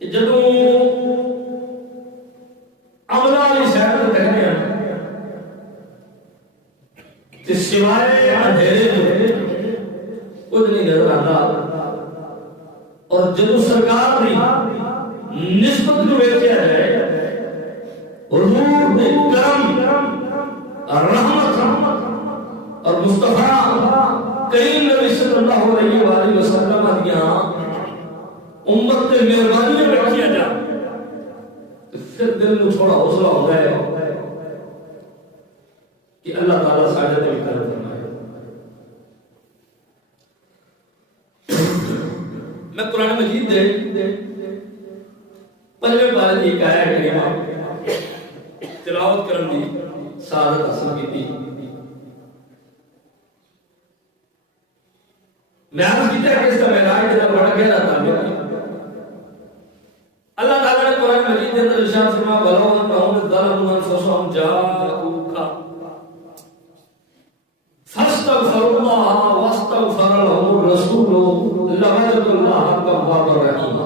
کہ جدوں عملہ والی سیر تے کہنے ہیں کہ سوائے اندھیرے جو کچھ نہیں نظر آتا، اور جدوں سرکار دی نسبت نو ویکھیا جائے حضور دے کرم رحمت اور مصطفیٰ کریم نبی صلی اللہ علیہ وآلہ وسلم دیاں امت تے مہربانیاں ویکھیا جا تو پھر دل نو تھوڑا حوصلہ ہو گیا کہ اللہ تعالیٰ ساڈے تے کرم فرمائے۔ میں قرآن مجید دے پنجویں پارے دی ایک آیت کریمہ تلاوت کرن دی سعادت حاصل کیتی۔ میں عرض کیتا ہے کہ اس کا معراج دا بڑا گہرا تعلق ہے۔ اللہ تعالیٰ نے قرآن مجید کے اندر ارشاد فرمایا وَلَوْ أَنَّهُمْ ظَلَمُوا أَنفُسَهُمْ جَاءُوكَ فَاسْتَغْفَرُوا اللَّهَ وَاسْتَغْفَرَ لَهُمُ الرَّسُولُ لَوَجَدُوا اللَّهَ تَوَّابًا رَحِيمًا۔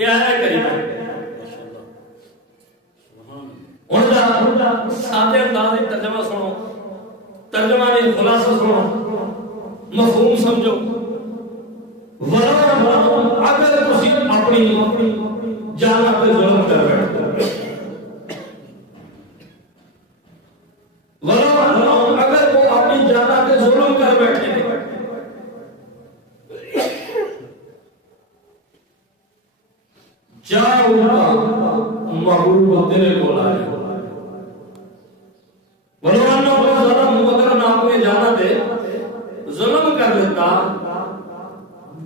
یہ آیت کریمہ ان کا سادے انداز میں ترجمہ سنو، ترجمہ میں خلاصہ سنو، مفہوم سمجھو۔ اگر تسی اپنی جان پہ ظلم کر بیٹھے، اگر وہ اپنی جان پہ ظلم کر بیٹھے جاؤ محبوب تیرے کو لائے اگر آپ کو یہ جانا دے ظلم کر دیتا،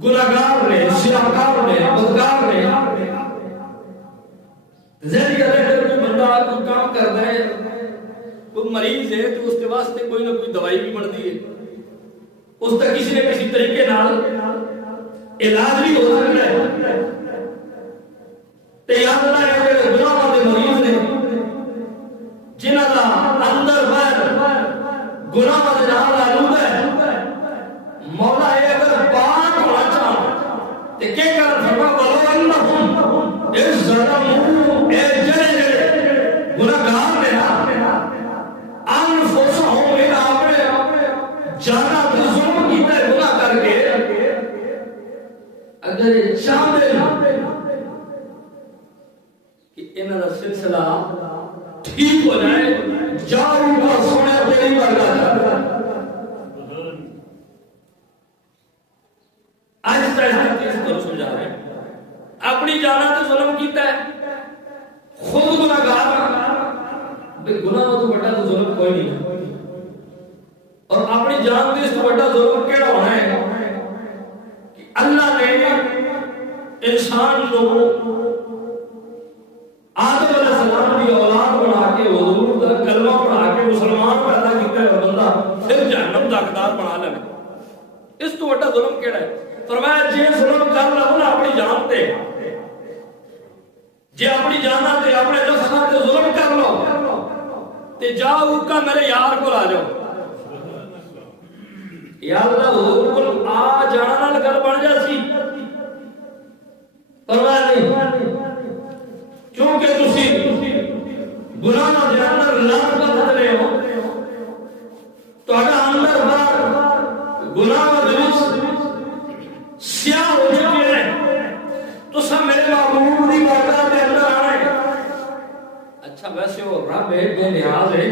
گناہگار نے، سیاہکار نے، بدکار نے، ذہنی اگر کوئی بندہ کوئی کام کر رہا ہے، کوئی مریض ہے تو اس کے واسطے کوئی نہ کوئی دوائی بھی بنتی ہے، اس تک کسی نہ کسی طریقے نال علاج بھی ہو سکتا ہے۔ یاد رکھنا ہے کہ گناہوں کے مریض نے جنہاں دا اندر باہر گناہوں کے نال آلودہ ہے، مولا ہے اگر پاک ہونا چاہتا تو کیا کرنا فرما وَلَوْ أَنَّهُمْ إِذْ ظَلَمُوا اے جڑے گناہگار نے نا انفسہم نے اپنے جانا پہ ظلم کیتا ہے گناہ کر کے، اگر یہ چاہتے کہ انہاں دا سلسلہ ٹھیک ہو جائے، جاؤ کا سونے تیری بارگاہ جا آہستہ آہستہ چیز کو سمجھا رہے ہیں۔ اپنی جانا تو ظلم کیتا ہے، خود گناہگار بے گناہ تو بڑا تو ظلم کوئی نہیں ہے، اور اپنی جان دے اس تو بڑا ظلم کیڑا ہونا ہے کہ اللہ نے انسان کو آدم علیہ السلام کی اولاد بنا کے حضور کا کلمہ پڑھا کے مسلمان پیدا کیتا ہے، اور بندہ پھر جہنم دا حقدار بنا لے، اس تو بڑا ظلم کیڑا ہے؟ فرمایا جے ظلم کر لو نا اپنی جان تے، جے اپنی جان تے اپنے نفس تے ظلم کر لو تے جاؤ کا میرے یار کو آ جاؤ، یا اللہ حضور کو آ جانا نال گل بن جاسی، فرمایا نہیں، کیونکہ تسی گناہ دے اندر لات بات رہے ہو، تہاڈا اندر باہر گناہ دے وچ سیاہ ہو چکے ہیں، تو سب میرے محبوب دی بارگاہ دے اندر آنا ہے۔ اچھا ویسے وہ رب ہے بے نیاز ہے،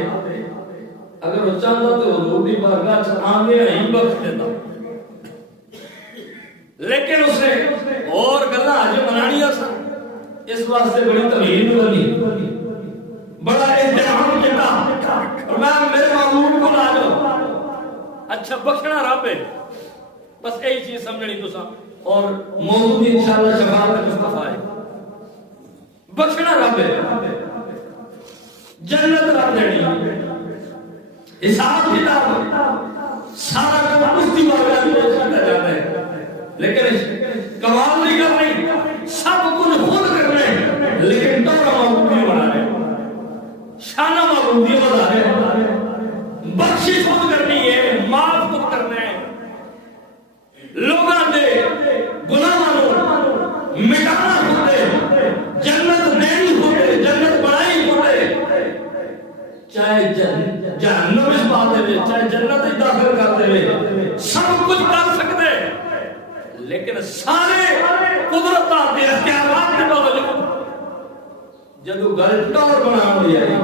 اگر وہ چاہتا تو حضور دی بارگاہ چ آنے ہی بخش دیتا، لیکن اس نے اور گلاں اج بنانیاں سن، اس واسطے بڑی تمہید بنی، بڑا احترام کیتا، اور میں میرے محبوب کو لا جاؤ۔ اچھا بخشنا رب ہے، بس یہی چیز سمجھنی تسا، اور موضوع انشاءاللہ شفاعت مصطفیٰ ہے، بخشنا رب ہے، جنت رب دینی، حساب کتاب سارا کام اس کی بارگاہ میں کیا جاتا ہے، لیکن کمال نہیں کر رہی، سب کچھ خود کر رہے ہیں، لیکن تو محبوبی بنا رہے ہیں، شانہ محبوبی بنا رہے ہیں، بخشش خود کرنی ہے، معاف خود کرنا ہے، لوگاں دے گناہاں مٹانا ہوتے، جنت دینی ہوتے، جنت بنائی ہوتے، چاہے جہنم اس بات دے چاہے جنت ہی داخل کر دے، سب کچھ کر سکتے، لیکن سارے قدرت آتے اختیارات کے باوجود جدو گل ٹور بنا دی آئی،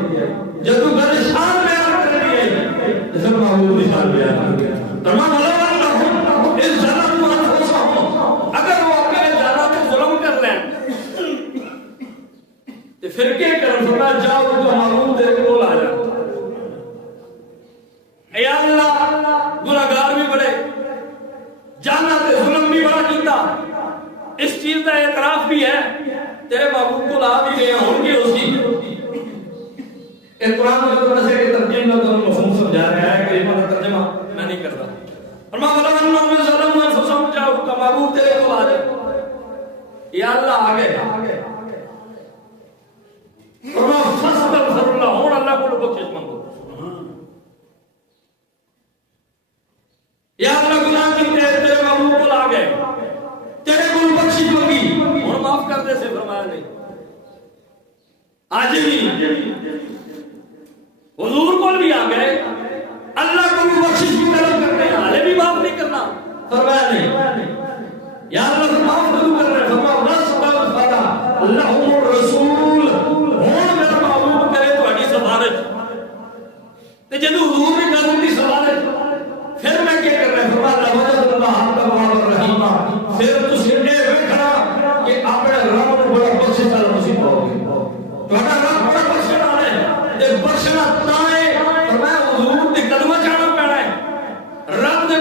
جدو گل شان بیان کر دی آئی، جسے محبوب کی شان بیان کر دی آئی، تمام علماء لہم اس جنت کو انفوسا ہوں، اگر وہ اپنے جانا تو ظلم کر لیں تو پھر کیا کریں؟ فرمایا جاؤ تو محبوب دے کول آ جاؤ، اے اللہ گناہگار بھی بڑے، جانا تے ظلم بھی بڑا کیتا، اس چیز کا اعتراف بھی ہے، تیرے محبوب کو لا بھی گئے ہوں گے اس کی قرآن میں تو ایسے کہ ترجمہ نہ کروں مفہوم سمجھا رہا ہے کہ ایمان ترجمہ میں نہیں کرتا، اور میں بلا انہوں میں ظلم و فسم جاؤ کا محبوب تیرے کو آ جائے، یا اللہ آگے اور میں فستغفر اللہ ہوں، اللہ کو بخشش مانگو، یا اللہ گناہ کی تیرے محبوب کو لا گئے، تیرے کو بخشش مانگی اور معاف کر دے سے فرمایا نہیں، آج بھی حضور کو بھی آ گئے، اللہ کو بھی بخشش کی طلب کرتے ہیں، حالے بھی معاف نہیں کرنا، فرمایا نہیں، یا اللہ معاف ضرور کر رہے، فرمایا نستغفر لہم الرسول، ہون میرا محبوب کرے تو ہڈی سفارش، تے جدو حضور نے کہا دی سفارش، پھر میں کیا کر رہے، فرمایا لوجد اللہ تواب الرحیم، پھر تسی اے ویکھنا کہ اپنے رب کو بڑا بخشش والا نصیب ہوگی، تہاڈا رب بڑا بخشش والا ہے، تے بخشنا تائیں فرمایا حضور دے قدمہ چاہنا پینا ہے، رب دے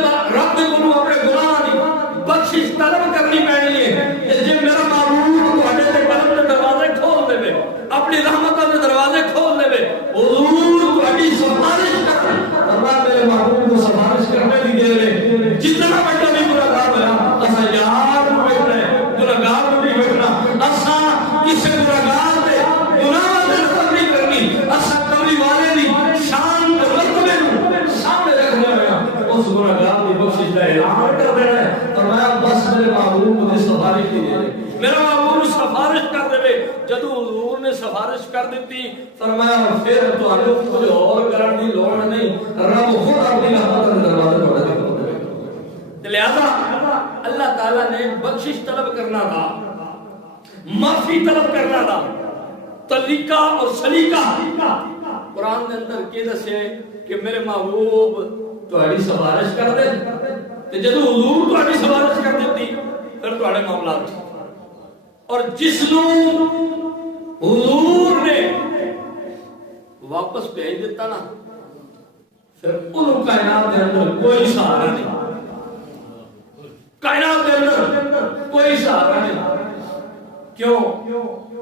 کولوں اپنے گناہ دی بخشش طلب کرنی پینی ہے، تے جے میرا محبوب تہاڈے تے قدم دے دروازے کھول دے، اپنی رحمتاں دے دروازے کھول دے، حضور تہاڈی سفارش کر، فرمایا میرے محبوب کو سفارش کرنے دی دے لے، جتنا بڑا بھی گناہگار ہوا اسا یار نو ویکھنا ہے، گناہگار نو نہیں ویکھنا، اسا کسے گناہگار دے گناہ دے نظر نہیں کرنی، اسا کملی والے دی شان تے مرتبے نو سامنے رکھنا ہے، اس گناہگار دی بخشش دا اعلان کر دینا ہے، فرمایا بس میرے محبوب دی سفارش کی دے، میرا محبوب سفارش کر دے، جدو حضور نے سفارش کر دیتی، فرمایا پھر تو انو کچھ اور کرن دی لوڑ نہیں، رب خود اپنی رحمت دے دروازے کھول دے، لہذا اللہ تعالیٰ نے بخشش طلب کرنا تھا، معافی طلب کرنا تھا، طریقہ اور سلیقہ قرآن کے اندر کیا دسے کہ میرے محبوب تہاڈی سفارش کر دے، تے جدو حضور تہاڈی سفارش کر دیتی پھر تہاڈے معاملات، اور جس نو حضور نے واپس بھیج دیتا نا، پھر ان کائنات کے اندر کوئی سہارا نہیں، کائنات کے اندر کوئی سہارا نہیں، کیوں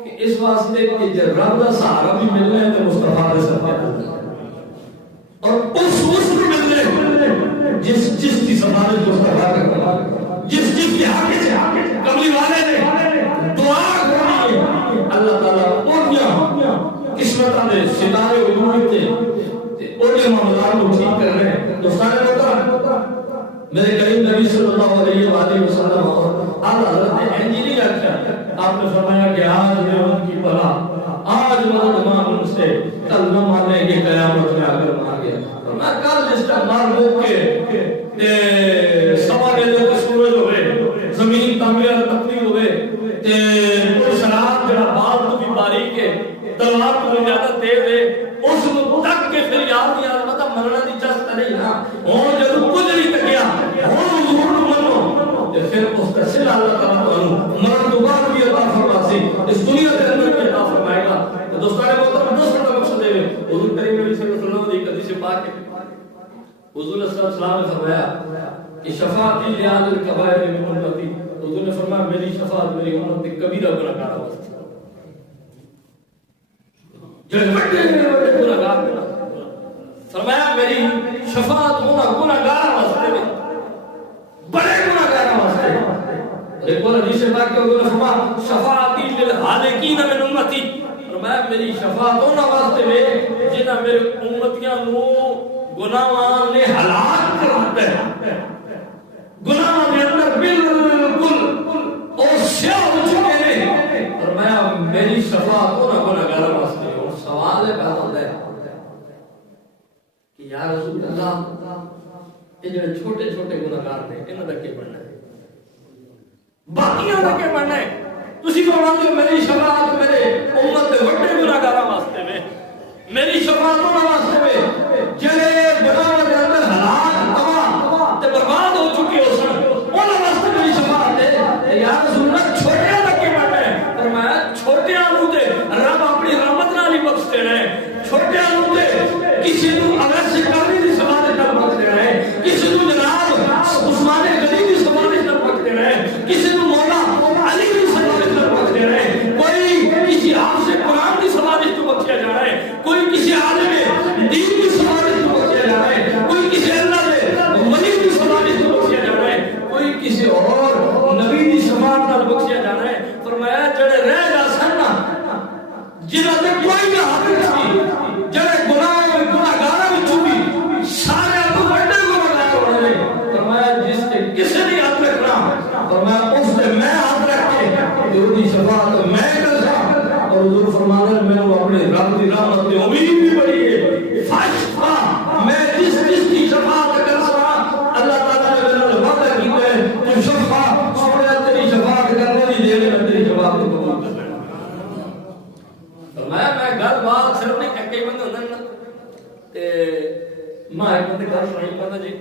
کہ اس واسطے کہ جب رب کا سہارا بھی ملنا ہے تو مصطفیٰ دے سفارش، اور اس کو ملنے جس کی سفارش مصطفیٰ کرتا، جس کی حق سے کملی والے نے دعا کرنی ہے، اللہ تعالیٰ اونیاں قسمتاں دے ستارے وجود تے اونیاں معاملات کو ٹھیک کر رہے ہیں، دوستان محترم میرے کریم نبی صلی اللہ علیہ وآلہ وسلم اور اعلیٰ حضرت نے اینجی نہیں رکھا، آپ نے فرمایا کہ آج میں ان کی بلا، آج مدد مان ان سے، کل نہ مانے گے قیامت میں آ کر مار گیا، میں کل اس کا مار موک کے سوا گیلے کے سورج ہوئے، زمین تعمیر تقدیر ہوئے، کوئی شراب جڑا بال تو بھی باریک ہے، تلوار تو بھی زیادہ تیز ہے، اس کو تک کے پھر یاد نہیں آ مطلب مرنا دی چست نہیں نا، اور جب کچھ نہیں تکیا، اور حضور منو، پھر اس کا سل اللہ تعالیٰ کو مرن تو بعد بھی عطا فرماسی، اس دنیا کے اندر بھی عطا فرمائے گا، تو دوستان محترم دوست کا مقصد ہے، حضور کریم نبی صلی اللہ علیہ وسلم دی حدیث پاک ہے، حضور صلی اللہ علیہ وسلم نے فرمایا کہ شفاعتی لآل الکبائر من امتی، حضور نے فرمایا میری شفاعت میری امت کے کبیرہ گناہگار واسطے، جو بڑے گناہگار فرمایا میری شفاعت ہونا گناہگار واسطے میں، بڑے گناہگار واسطے، ایک اور حدیث پاک کے حضور نے فرمایا شفاعتی للہالکین من امتی، فرمایا میری شفاعت ہونا واسطے میں جنہاں میرے امتیاں نو گناہاں نے ہلاک کر دیتا ہے، گناہ کے اندر بالکل اور سیاہ ہو چکے یہ جڑے چھوٹے چھوٹے گناہگار نے انہاں دا کی بننا ہے؟ باقیاں دا کی بننا ہے؟ تسی فرماتے ہو میری شفاعت میرے امت دے وڈے گناہگاراں واسطے میں، میری شفاعت انہاں واسطے میں جڑے گناہ دے اندر ہلاک تباہ تے برباد ہو چکے ہو سن، انہاں واسطے میری شفاعت ہے۔ یا رسول اللہ چھوٹیاں دا کی بننا ہے؟ فرمایا چھوٹیاں نوں تے رب اپنی رحمت نال ہی بخش دینا ہے، چھوٹیاں نوں تے کسی نوں اویس کرنی دی سوال نال بخش دینا ہے، کسی نوں جناب عثمان غنی دی سوال نال بخش دینا ہے، کسی نوں مولا علی دی سوال نال بخش دینا ہے، کوئی کسی حافظ قرآن دی سوال نال بخشیا جا رہا ہے، کوئی کسی عالم دین دی سوال نال بخشیا جا رہا ہے، کوئی کسی اللہ دے ولی دی سوال نال بخشیا جا رہا ہے، کوئی کسی اور نبی دی سوال نال بخشیا جا رہا ہے۔ فرمایا جڑے رہ جا سن جنہاں تے کوئی نہ حق نہیں، جڑے گناہگاراں وچوں بھی سارے تو بڑے گناہگار ہونے، فرمایا جس تے کسی نے ہاتھ رکھنا، فرمایا اس تے میں ہاتھ رکھ کے جو دی شفاعت میں کردا، اور حضور فرماتے ہیں میں اپنے رب دی رحمت تے امید بھی بڑی ہے، فاشفا میں جس کی شفاعت کردا اللہ تعالی نے میرے وعدہ کیتا ہے تو شفا سونے تیری شفاعت کرنے دی دیر میں تیری شفاعت کو قبول کر لینا۔ میں گل بات صرف نہیں کہ کئی بندے ہوندے نا تے میں ایک بندے گل سنائی پتہ جی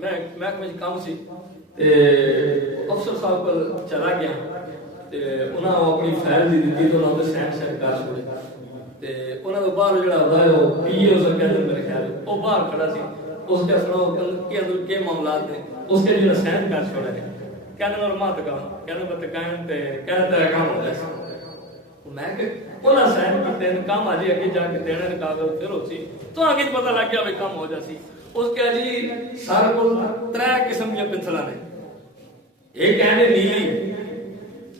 میں محکمے وچ کام سی تے افسر صاحب کول چلا گیا تے انہاں اپنی فائل دی دتی تے انہاں دے سینڈ کر چھوڑے تے انہاں دے باہر جڑا ہوندا ہے او پی او سر کہندے میرے خیال او باہر کھڑا سی، اس کے سناؤ کہ اندر کے معاملات نے، اس کے جڑا سینڈ کر چھوڑا ہے کہندے اور مات کا کہندے بت کہن تے کہتا ہے کام ہو جائے میں کہ انہاں سائن کرتے ہیں کام آجی اگے جا کے دینے نے کاغذ پھر ہوتی تو آگے پتہ لگ گیا بھی کام ہو جاتی۔ اس کے جی سارے کو 3 قسم کی پنسلاں نے، ایک کہنے نیلی،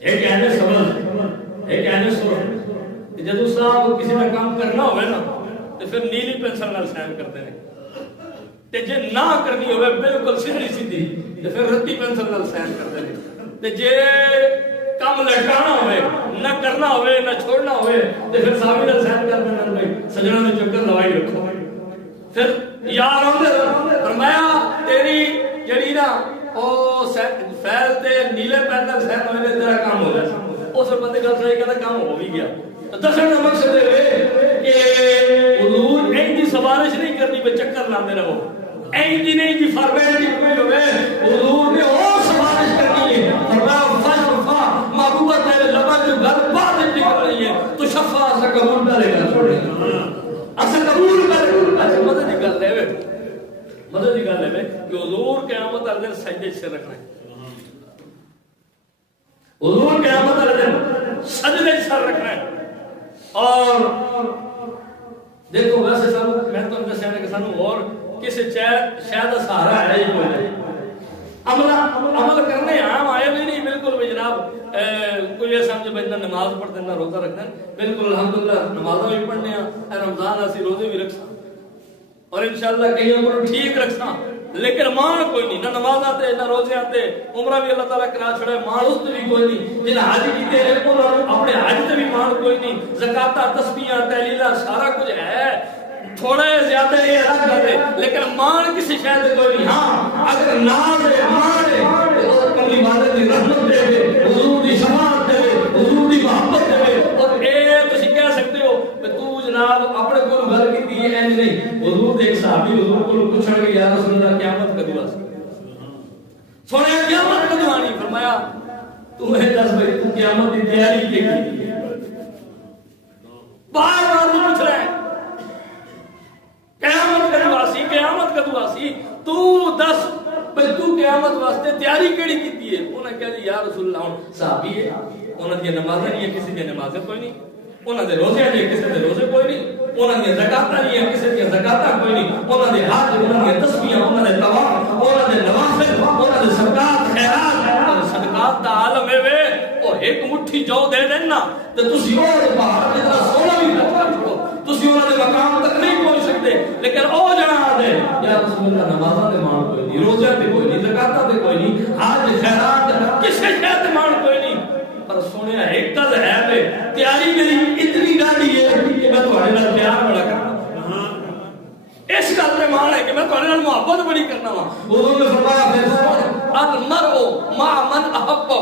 ایک کہنے سبز، ایک کہنے سرخ۔ جدو صاحب کسی نے کام کرنا ہوئے نا تو پھر نیلی پنسل نال سائن کرتے ہیں، تے جے نہ کرنی ہوئے بالکل سیدھی سیدھی تو پھر رتی پنسل نال سائن کرتے ہیں، تے جے کام لٹکانا ہوئے نہ کرنا ہوئے نہ چھوڑنا ہوئے تو پھر صحابی نے سائن کر دینا بھائی سجنوں نے چکر لوائی رکھو۔ پھر یار ہوندے فرمایا تیری جڑی نا او فیل تے نیلے پین نال سائن ہوئے تیرا کام ہو جائے۔ اس بندے گل سنائی کہتا کام ہو بھی گیا۔ دسن کا مقصد ہے کہ حضور این دی سفارش نہیں کرنی پہ چکر لاندے رہو، این دی نہیں جی فارمیلٹی کوئی ہوئے، حضور نے اور سفارش کرنی ہے۔ فرمایا محبوبہ تیرے لبا جو گھر بات نکل رہی ہے تو شفا اسا قبول کرے گا، چھوڑے گا اسا قبول کرے گا۔ اچھا مدد کی گل ہے، مدد کی گل ہے کہ حضور قیامت والے دن سجدے سے رکھنا ہے، حضور قیامت والے دن سجدے سے رکھنا ہے۔ اور دیکھو ویسے سب میں تو دسیا کہ سانو اور کسی شاید سہارا ہے ہی کوئی نہیں، عمل کرنے عام آئے نہیں بالکل بھی جناب کوئی یہ سمجھے بھائی نماز پڑھتے ہیں نہ روزہ رکھتے ہیں، بالکل الحمدللہ نمازیں بھی پڑھنے ہیں، رمضان اسی روزے بھی رکھنا اور انشاءاللہ کہیں کو ٹھیک رکھنا، لیکن مان کوئی نہیں، نہ نماز آتے نہ روزے آتے، عمرہ بھی اللہ تعالیٰ کرا چھڑے مان اس تے بھی کوئی نہیں، جن حج کیتے ہیں اپنے حج تے بھی مان کوئی نہیں، زکاتاں تسبیحاں تحلیلاں سارا کچھ ہے، تھوڑا زیادہ یہ الگ کرے لیکن مان کسی شاید کوئی نہیں۔ ہاں اگر ناز ہے مان ہے تو کلی عبادت دی رحمت دے گے، حضور دی شفاعت دے گے، حضور دی محبت دے گے۔ اور اے تسی کہہ سکتے ہو کہ تو جناب اپنے کو گل کیتی ہے انج نہیں، حضور دے صحابی حضور کو پوچھن گے یا رسول اللہ قیامت کدو آسی، سونے قیامت کدو آنی؟ فرمایا تو اے دس بھائی تو قیامت دی تیاری کی کی ہے، بار بار پوچھ رہے ہیں قیامت کدو آسی، قیامت کدو آسی، تو دس بھئی تو قیامت واسطے تیاری کیڑی کیتی ہے؟ انہاں کہا جی یا رسول اللہ ہن صحابی ہے، انہاں دی نمازیں نہیں کسی دی نمازیں کوئی نہیں، انہاں دے روزے نہیں کسی دے روزے کوئی نہیں، انہاں دی زکاتاں نہیں کسی دی زکاتاں کوئی نہیں، انہاں دے حج انہاں دی تسبیحاں انہاں دے طواف انہاں دے نوافل انہاں دے صدقات خیرات صدقات دا عالم ہے وے او ایک مٹھی جو دے دینا تے تسی اور باہر جتنا سونا بھی کر چھوڑو تسی انہاں دے مقام تک نہیں پہنچ سکتے، لیکن او جڑا دے یا رسول اللہ نمازاں دے مان کوئی نہیں، روزے تے کوئی نہیں، زکاتاں تے کوئی نہیں، حج خیرات کسے شے تے مان کوئی نہیں، پر سنیا ایک گل ہے وے تیاری میری اتنی گاڑی ہے کہ میں تھوڑے نال پیار بڑا کرنا، اس گل تے مان ہے کہ میں تھوڑے نال محبت بڑی کرنا وا حضور نے فرمایا پھر المرء مع من احبہ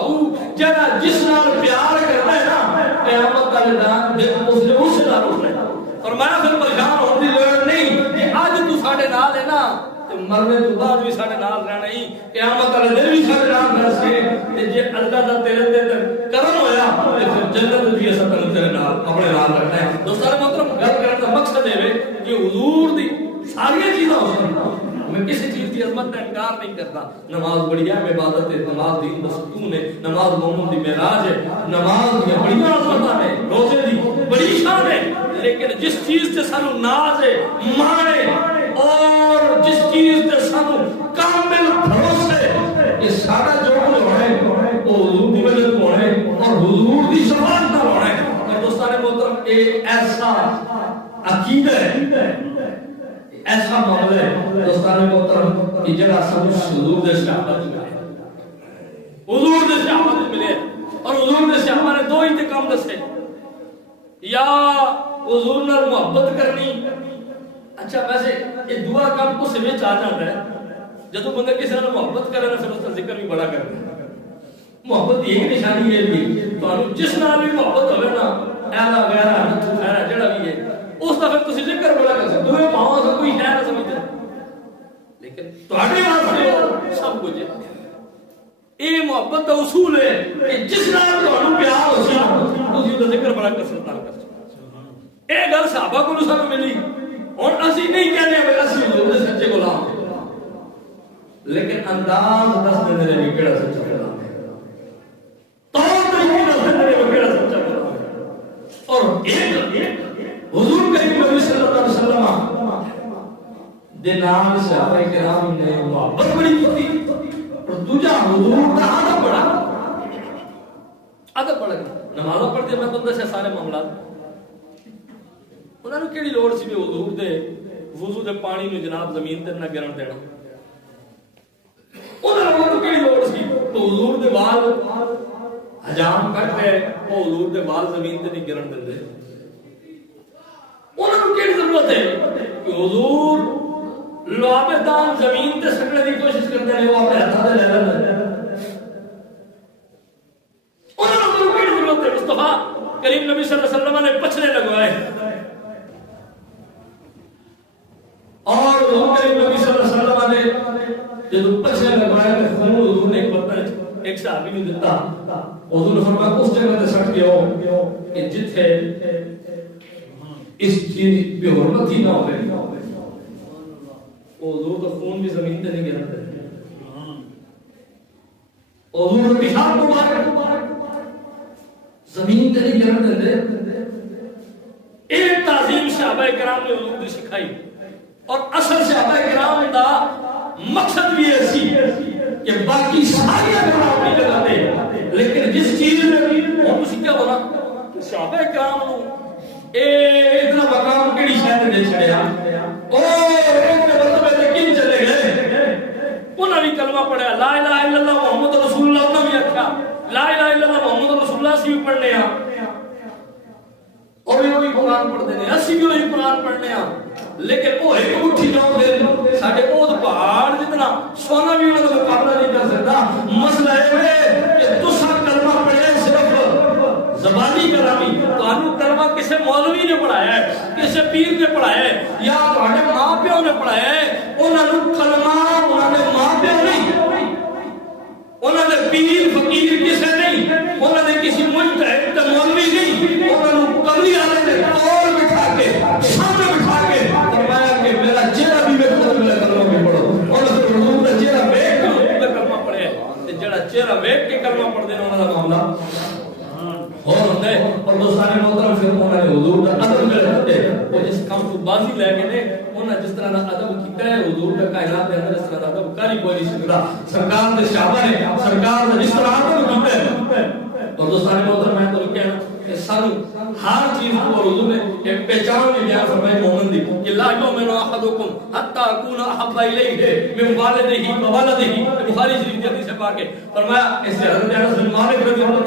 جڑا جس نال پیار کرتا ہے نا قیامت والے دن اس نال اٹھنا ہے فرمایا پھر پریشان ہونے کی ضرورت نہیں کہ اج تو ساڈے نال ہے نا تے مرنے تو بعد بھی ساڈے نال رہنا ہی قیامت والے دن بھی ساڈے نال رہ سکے تے جے اللہ دا تیرے تے کرم ہویا تے پھر جنت بھی اساں تیرے نال اپنے نال رکھنا ہے دوستو محترم گل کرنے دا مقصد ہے کہ حضور دی ساری چیزاں ہو میں کسی چیز کی عظمت کا انکار نہیں کرتا نماز بڑی اہم عبادت ہے نماز دین کا ستون ہے نماز مومن دی معراج ہے نماز دی بڑی عظمت ہے روزے دی بڑی شان ہے لیکن جس چیز سے سانو ناز ہے مان ہے اور جس چیز سے سانو کامل بھروسہ ہے کہ سارا جو کچھ ہونا ہے وہ حضور دی وجہ سے ہونا ہے اور حضور دی شفاعت نال ہونا ہے اور دوستان محترم ایک ایسا عقیدہ ہے ایسا معاملہ ہے دوستان محترم کہ جڑا سب حضور دے صحابت ملے حضور دے صحابت ملے اور حضور دے صحابہ نے دو ہی کام دسے یا حضور نال محبت کرنی اچھا ویسے یہ دعا کام کو سمجھ آ جاتا ہے جب بندہ کسی نال محبت کرے نا پھر اس کا ذکر بھی بڑا کرتا ہے محبت ایک نشانی ہے بھی تو جس نال بھی محبت ہوئے نا ایلا غیرہ جڑا بھی ہے اس کا پھر تسی ذکر بڑا کر سکتے دوے پاؤں سے کوئی ہے نہ سمجھتے لیکن تہاڈے واسطے سب کچھ ہے اے محبت کا اصول ہے کہ جس نال تہانوں پیار ہو سی تسی اس کا ذکر بڑا کر سکتے اے گل صحابہ کو سب ملی اور اسی نہیں کہنے کہ اسی حضور دے سچے غلام لیکن انداز دس دے نے کیڑا سچا غلام ہے طور طریقے دس دے نے کیڑا سچا غلام ہے اور ایک حضور کریم نبی صلی اللہ علیہ وسلم دے نام صحابہ کرام نے محبت بڑی کی اور دوجا حضور کا ادب بڑا نماز پڑھتے میں بندہ سے سارے معاملات انہاں نوں کیڑی لوڑ سی بھی حضور دے وضو دے پانی نوں جناب زمین تے نہ گرن دینا انہاں نوں کیڑی لوڑ سی تو حضور دے وال حجام کٹ گئے او حضور دے وال زمین تے نہیں گرن دیندے انہاں نوں کیڑی ضرورت ہے کہ حضور لعاب دان زمین تے سٹنے دی کوشش کردے نے وہ اپنے ہاتھاں تے لے لے انہاں نوں کیڑی ضرورت ہے مصطفی کریم نبی صلی اللہ علیہ وسلم نے پچھلے لگوائے اور حضور کریم نبی صلی اللہ علیہ وسلم نے جب پچھلے لگوائے تو خون حضور نے ایک برتن ایک صحابی نے دیتا حضور نے فرمایا اس جگہ تے سٹ کے ہو کہ جتھے اس چیز پہ حرمت ہی نہ ہوئے حضور کا خون بھی زمین تے نہیں گرتا حضور کا پیشاب مبارک زمین تے نہیں گرن دیندے ایک تعظیم صحابہ کرام نے حضور دی سکھائی اور اصل صحابہ کرام دا مقصد بھی ایسی کہ باقی ساری اگر اپنی جگہ دے لیکن جس چیز میں اور اسی کیا بولا صحابہ کرام نو اتنا مقام کیڑی شاید دے چھڑیا اور ایک مرتبہ تے کن چلے گئے انہاں بھی کلمہ پڑھیا لا الہ الا اللہ محمد رسول اللہ انہاں بھی آکھیا لا الہ الا اللہ محمد رسول اللہ سی بھی پڑھنے ہاں اور وہی قرآن پڑھتے ہیں اسی بھی وہی قرآن پڑھنے ہاں لیکن وہ ایک اٹھی جاؤ دے ساڑھے اوہ پہاڑ جتنا سونا بھی انہوں نے مقابلہ نہیں کر سکتا مسئلہ ہے کہ دوسرا کلمہ پڑھے صرف زبانی کلامی تو انہوں کلمہ کسے مولوی نے پڑھایا ہے کسے پیر نے پڑھایا ہے یا تھوڑے ماں پیوں نے پڑھایا ہے انہوں کلمہ انہوں نے ماں پیوں نہیں انہوں نے پیر فقیر کسے نہیں انہوں نے کسی مجتہد مولوی نہیں انہوں نے قبری آنے نے اور بٹھا کے سامنے بٹھا کے فرمایا کہ میرا چہرہ بھی میں خود میرا کلمہ بھی پڑھو اور پھر حضور کا چہرہ بیٹھ کے حضور کا کلمہ پڑھے جڑا چہرہ بیٹھ کے کلمہ پڑھ دینا انہوں کا معاملہ اور ہوتا ہے اور دوستان محترم پھر انہوں نے حضور کا ادب کرتے ہیں وہ جس کام کو بازی لے کے نے انہوں جس طرح ادب کیتا ہے حضور کا کائنات کے اندر اس طرح ادب کاری کوئی نہیں سکتا سرکار کے صحابہ نے سرکار نے جس طرح ادب کیتا ہے اور دوستان محترم میں تو کہنا کہ سارے ہر چیز کو حضور نے ایک پہچان بھی بیان فرمائی مومن دی کہ لا یؤمن احدکم حتی اکون احب الیہ من والدہ و ولدہ بخاری شریف کی حدیث پاک ہے فرمایا اس سے حضرت انس بن مالک رضی اللہ